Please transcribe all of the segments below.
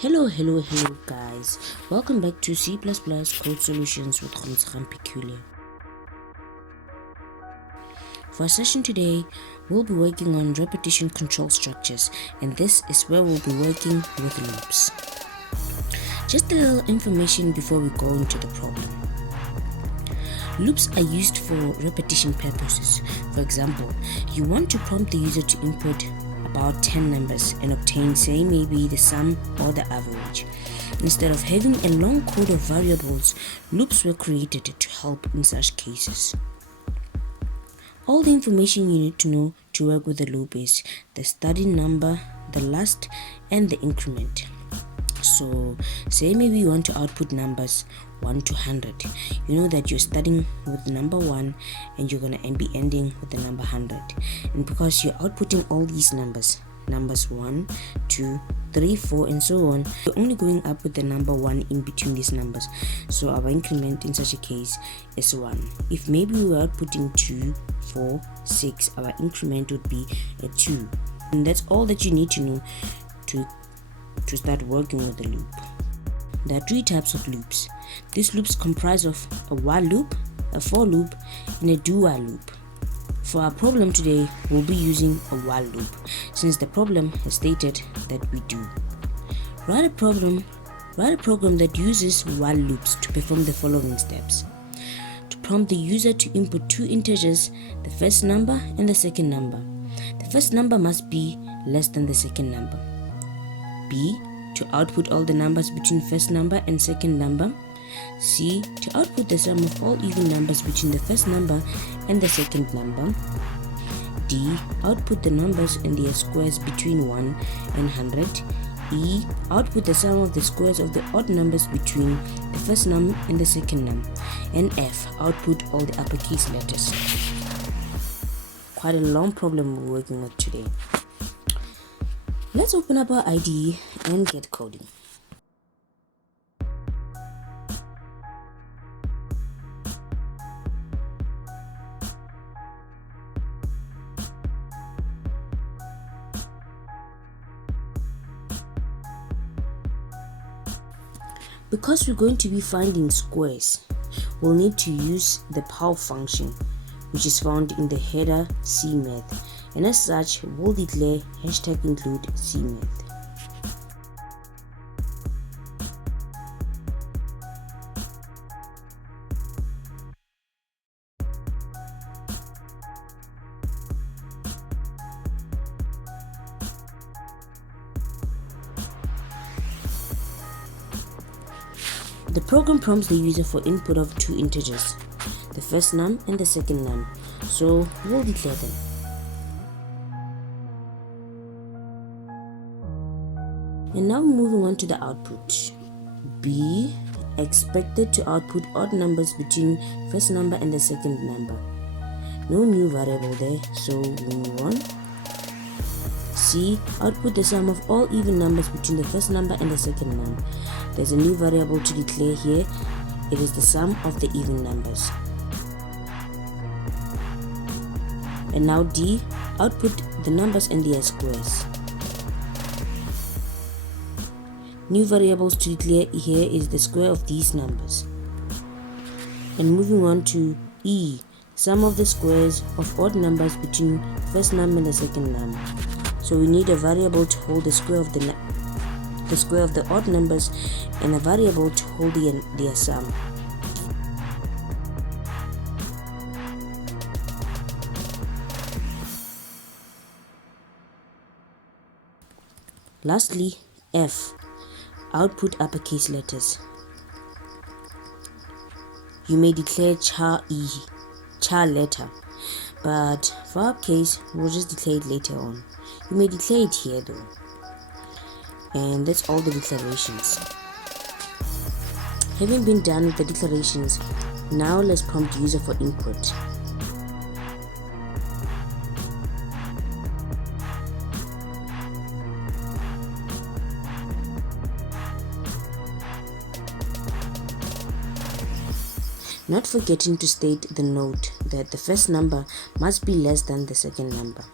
Hello guys, welcome back to C++ Code Solutions with Khomtsakhan Peculiar. For our session today, we'll be working on repetition control structures, and this is where we'll be working with loops. Just a little information before we go into the problem. Loops are used for repetition purposes. For example, you want to prompt the user to input about 10 numbers and obtain, say, maybe the sum or the average. Instead of having a long code of variables, loops were created to help in such cases. All the information you need to know to work with a loop is the starting number, the last, and the increment. So say maybe you want to output numbers 1 to 100. You know that you're starting with the number 1 and you're going to be ending with the number 100. And because you're outputting all these numbers 1, 2, 3, 4 and so on, you're only going up with the number 1 in between these numbers. So our increment in such a case is 1. If maybe we were outputting 2, 4, 6, our increment would be a 2. And that's all that you need to know to start working with the loop. There are 3 types of loops. These loops comprise of a while loop, a for loop, and a do-while loop. For our problem today, we'll be using a while loop, since the problem has stated that we do. Write a program that uses while loops to perform the following steps. To prompt the user to input 2 integers, the first number and the second number. The first number must be less than the second number. B. To output all the numbers between first number and second number. C. To output the sum of all even numbers between the first number and the second number. D. Output the numbers and their squares between 1 and 100. E. Output the sum of the squares of the odd numbers between the first num and the second num. And F. Output all the uppercase letters. Quite a long problem we're working with today. Let's open up our IDE and get coding. Because we're going to be finding squares, we'll need to use the power function, which is found in the header cmath. And as such, we'll declare #include cmath. The program prompts the user for input of 2 integers, the first num and the second num, so we'll declare them. And now moving on to the output. B expected to output odd numbers between first number and the second number. No new variable there, so we move on. C. Output the sum of all even numbers between the first number and the second num. There's a new variable to declare here. It is the sum of the even numbers. And now D. Output the numbers and their squares. New variables to declare here is the square of these numbers. And moving on to E, sum of the squares of odd numbers between first num and the second num. So we need a variable to hold the square of the odd numbers and a variable to hold their sum. Lastly, F. Output uppercase letters. You may declare char letter, but for our case, we'll just declare it later on. You may declare it here though. And that's all the declarations. Having been done with the declarations, now let's prompt the user for input. Not forgetting to state the note that the first number must be less than the second number.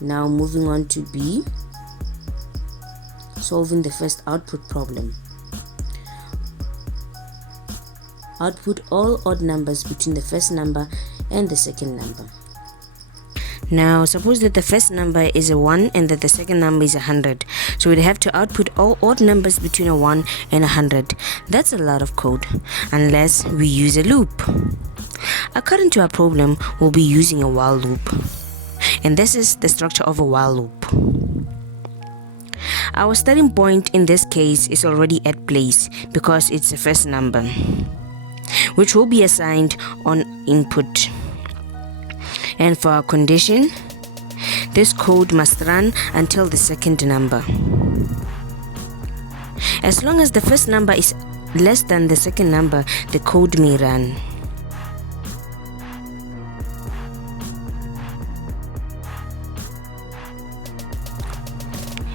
Now moving on to B, solving the first output problem. Output all odd numbers between the first number and the second number. Now suppose that the first number is a 1 and that the second number is 100. So we'd have to output all odd numbers between a 1 and 100. That's a lot of code, unless we use a loop. According to our problem, we'll be using a while loop. And this is the structure of a while loop. Our starting point in this case is already at place because it's the first number, which will be assigned on input. And for our condition, this code must run until the second number. As long as the first number is less than the second number, the code may run.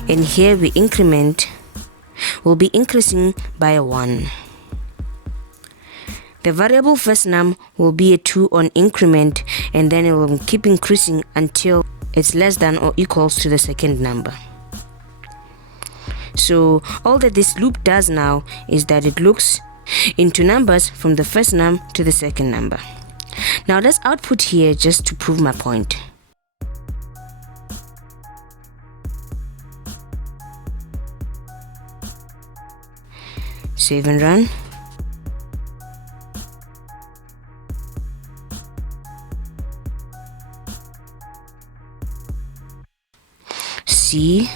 And here we increment will be increasing by a 1. The variable firstNum will be a 2 on increment, and then it will keep increasing until it's less than or equals to the second number. So all that this loop does now is that it looks into numbers from the first num to the second number. Now let's output here just to prove my point. Save and run. See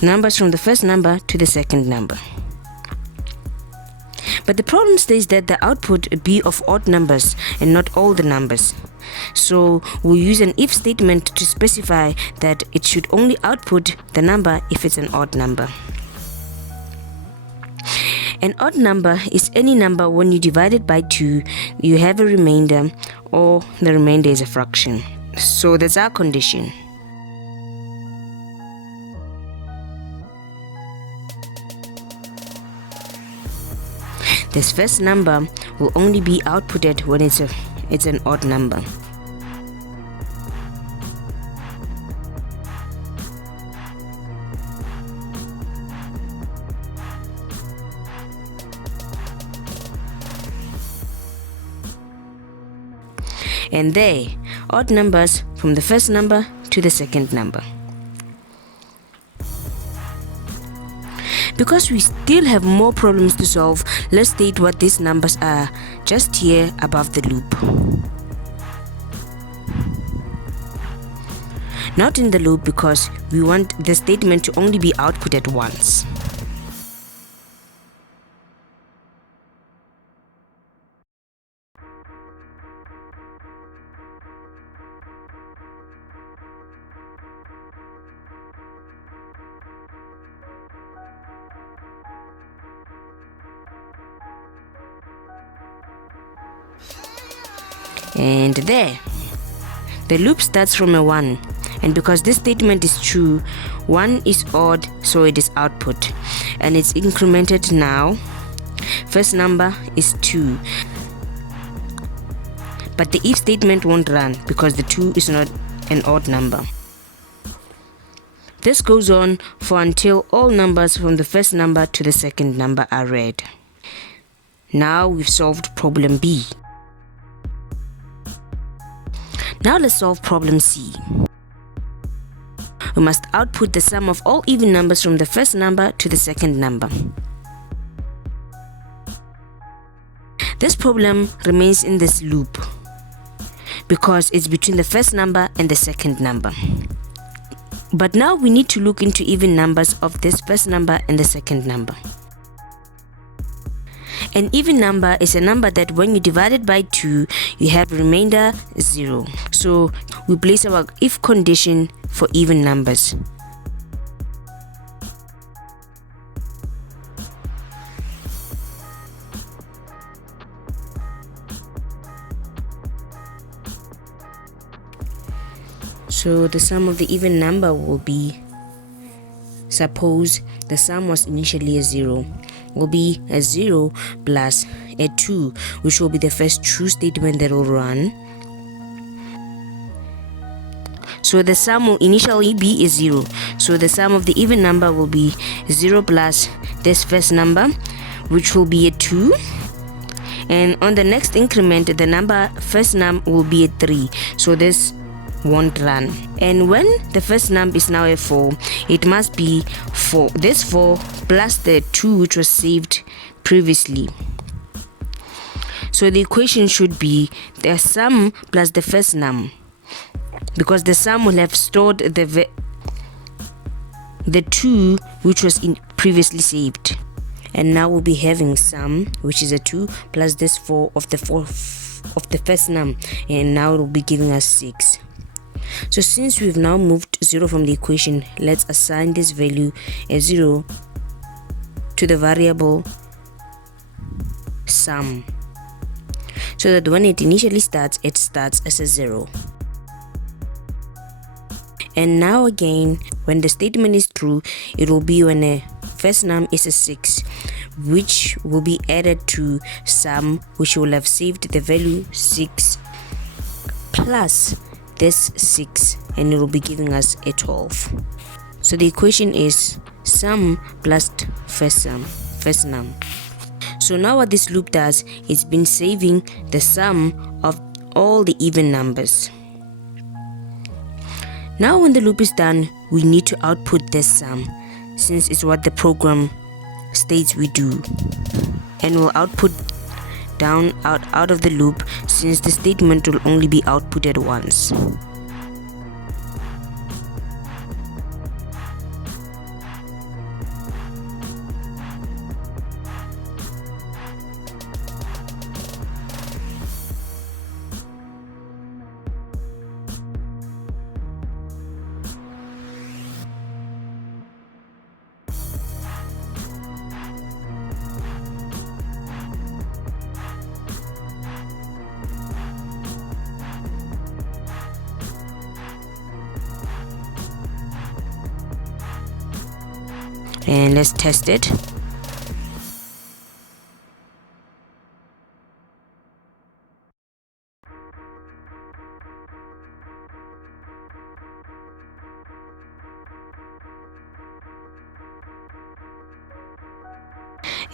numbers from the first number to the second number. But the problem states that the output be of odd numbers and not all the numbers. So we'll use an if statement to specify that it should only output the number if it's an odd number. An odd number is any number when you divide it by 2, you have a remainder, or the remainder is a fraction. So that's our condition. This first number will only be outputted when it's an odd number. And there, odd numbers from the first number to the second number. Because we still have more problems to solve, let's state what these numbers are just here above the loop. Not in the loop because we want the statement to only be outputted once. And there, the loop starts from a 1, and because this statement is true, 1 is odd, so it is output, and it's incremented now. First number is 2, but the if statement won't run because the 2 is not an odd number. This goes on for until all numbers from the first number to the second number are read. Now we've solved problem B. Now let's solve problem C. We must output the sum of all even numbers from the first number to the second number. This problem remains in this loop because it's between the first number and the second number. But now we need to look into even numbers of this first number and the second number. An even number is a number that when you divide it by 2, you have remainder 0. So we place our if condition for even numbers. So the sum of the even number will be, suppose the sum was initially a 0, will be a 0 plus a 2, which will be the first true statement that will run. So the sum will initially be a 0. So the sum of the even number will be 0 plus this first number, which will be a 2. And on the next increment, the number firstNum will be a 3. So this won't run. And when the firstNum is now a 4, it must be 4. This 4 plus the 2 which was saved previously. So the equation should be the sum plus the firstNum, because the sum will have stored the 2 which was previously saved. And now we'll be having sum, which is a 2, plus this 4 of the firstNum, and now it will be giving us 6. So since we've now moved 0 from the equation, let's assign this value as 0 to the variable sum, so that when it initially starts, it starts as a 0. And now again, when the statement is true, it will be when a firstNum is a 6, which will be added to sum, which will have saved the value 6 plus this 6, and it will be giving us a 12. So the equation is sum plus firstNum. So now what this loop does, it's been saving the sum of all the even numbers. Now when the loop is done, we need to output this sum, since it's what the program states we do, and we'll output down out of the loop, since the statement will only be outputted once. And let's test it.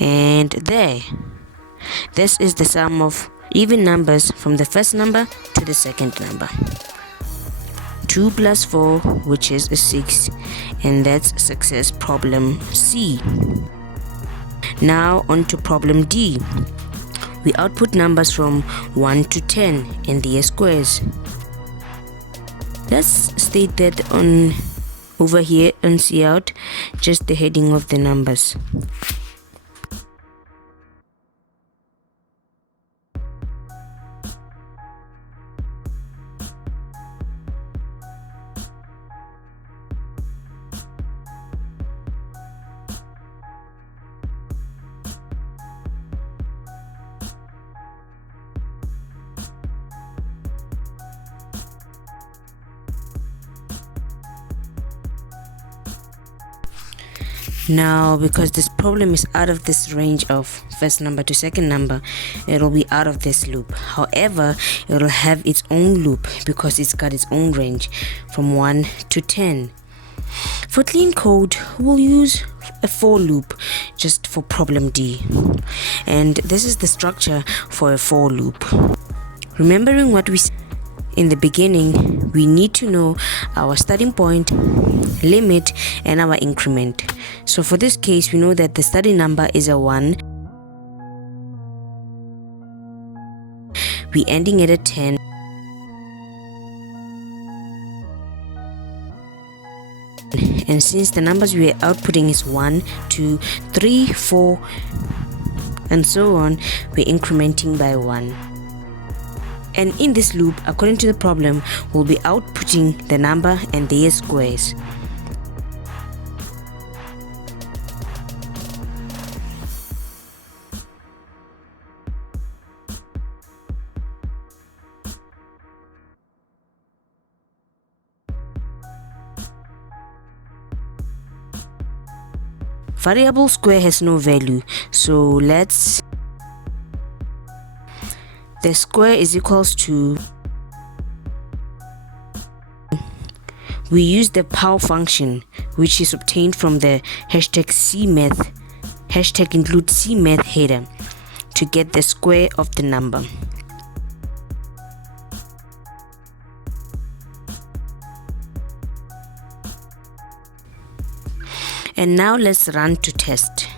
And there, this is the sum of even numbers from the first number to the second number. 2 plus 4, which is a 6, and that's success problem C. Now on to problem D. We output numbers from 1 to 10 and their squares. Let's state that over here on Cout, just the heading of the numbers. Now, because this problem is out of this range of first number to second number, it will be out of this loop. However, it will have its own loop because it's got its own range from 1 to 10. For clean code, we'll use a for loop just for problem D. And this is the structure for a for loop. Remembering what we said in the beginning, we need to know our starting point, limit, and our increment. So for this case, we know that the starting number is a 1. We're ending it at 10. And since the numbers we are outputting is 1, 2, 3, 4, and so on, we're incrementing by 1. And in this loop, according to the problem, we'll be outputting the number and their squares. Variable square has no value, so the square is equals to we use the pow function, which is obtained from the #cmath #include cmath header, to get the square of the number. And now let's run to test.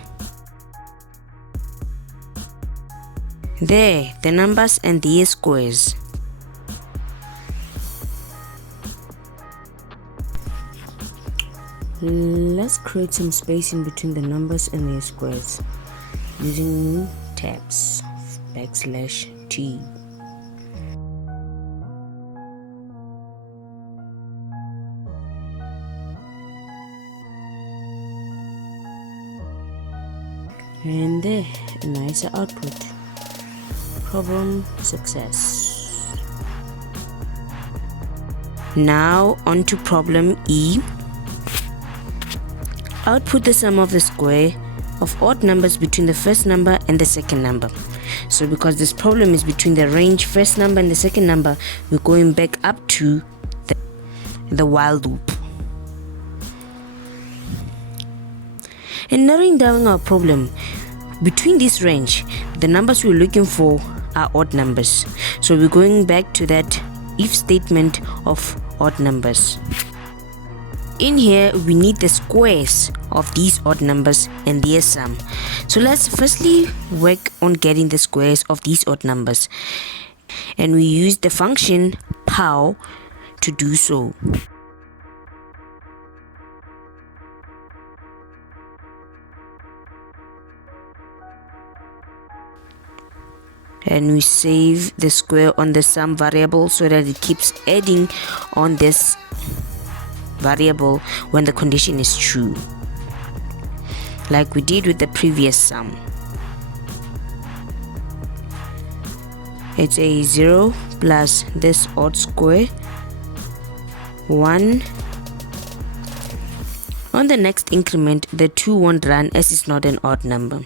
There, the numbers and their squares. Let's create some space in between the numbers and their squares using tabs \T. And there, a nicer output. Problem success. Now on to problem E. Output the sum of the square of odd numbers between the first number and the second number. So because this problem is between the range first number and the second number, we're going back up to the while loop. And narrowing down our problem, between this range, the numbers we're looking for are odd numbers. So we're going back to that if statement of odd numbers. In here, we need the squares of these odd numbers and their sum. So let's firstly work on getting the squares of these odd numbers. And we use the function pow to do so. And we save the square on the sum variable so that it keeps adding on this variable when the condition is true, like we did with the previous sum. It's a 0 plus this odd square 1. On the next increment, the 2 won't run as it's not an odd number.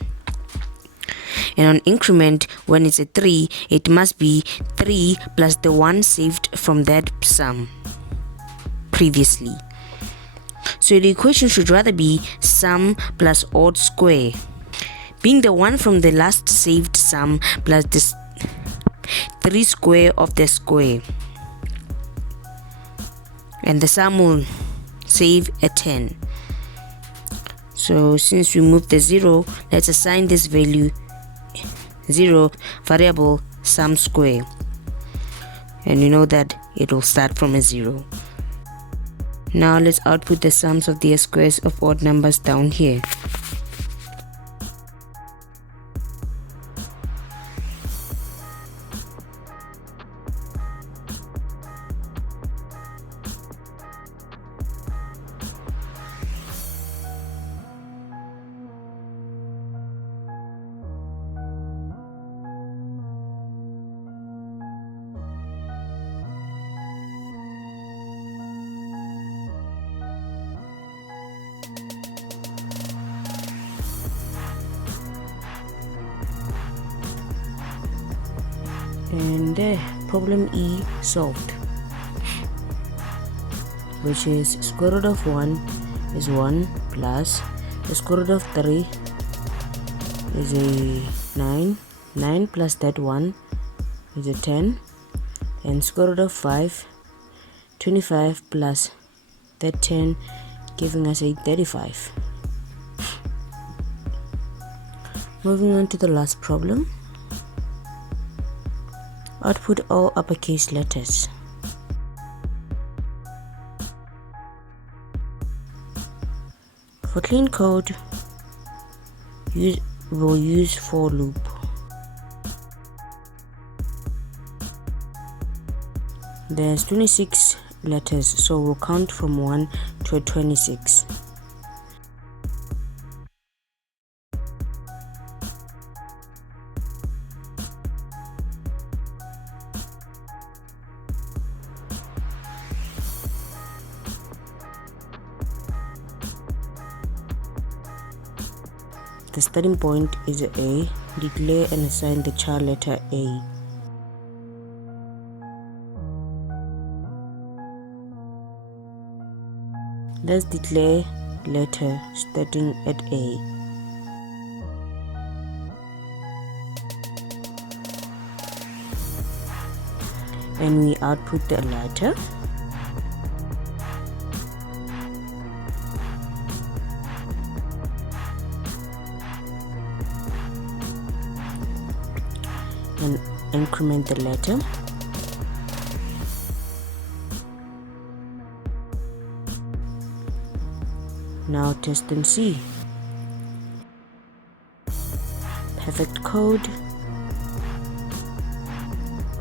And on increment, when it's a 3, it must be 3 plus the 1 saved from that sum previously. So the equation should rather be sum plus odd square, being the 1 from the last saved sum plus this 3 square of the square. And the sum will save a 10. So since we moved the 0, let's assign this value 0 variable sum square, and you know that it will start from a 0. Now let's output the sums of the squares of odd numbers down here. And problem E solved, which is square root of 1 is 1 plus the square root of 3 is a 9. 9 plus that 1 is a 10, and square root of 5, 25 plus that 10, giving us a 35. Moving on to the last problem. Output all uppercase letters. For clean code, we'll use for loop. There's 26 letters, so we'll count from 1 to 26. The starting point is A. Declare and assign the child letter A. Let's declare letter starting at A. And we output the letter. And increment the letter. Now test and see. Perfect code.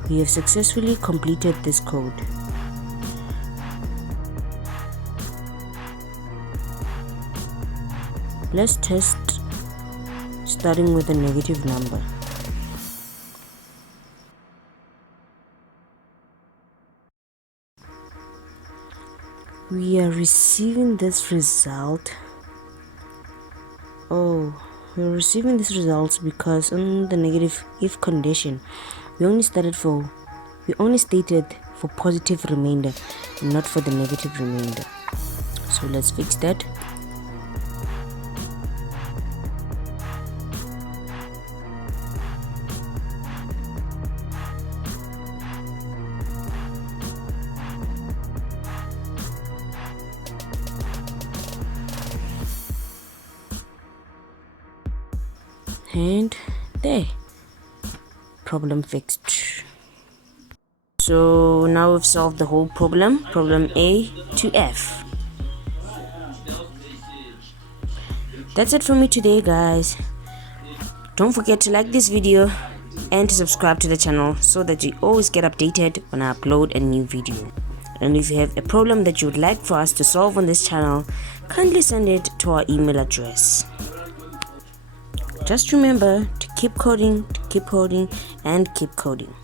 We have successfully completed this code. Let's test starting with a negative number. We are receiving this result. We're receiving these results because in the negative if condition, we only stated for positive remainder and not for the negative remainder. So let's fix that. And there, problem fixed. So now we've solved the whole problem A to F. That's it from me today, guys. Don't forget to like this video and to subscribe to the channel so that you always get updated when I upload a new video. And if you have a problem that you would like for us to solve on this channel, kindly send it to our email address. Just remember to keep coding, and keep coding.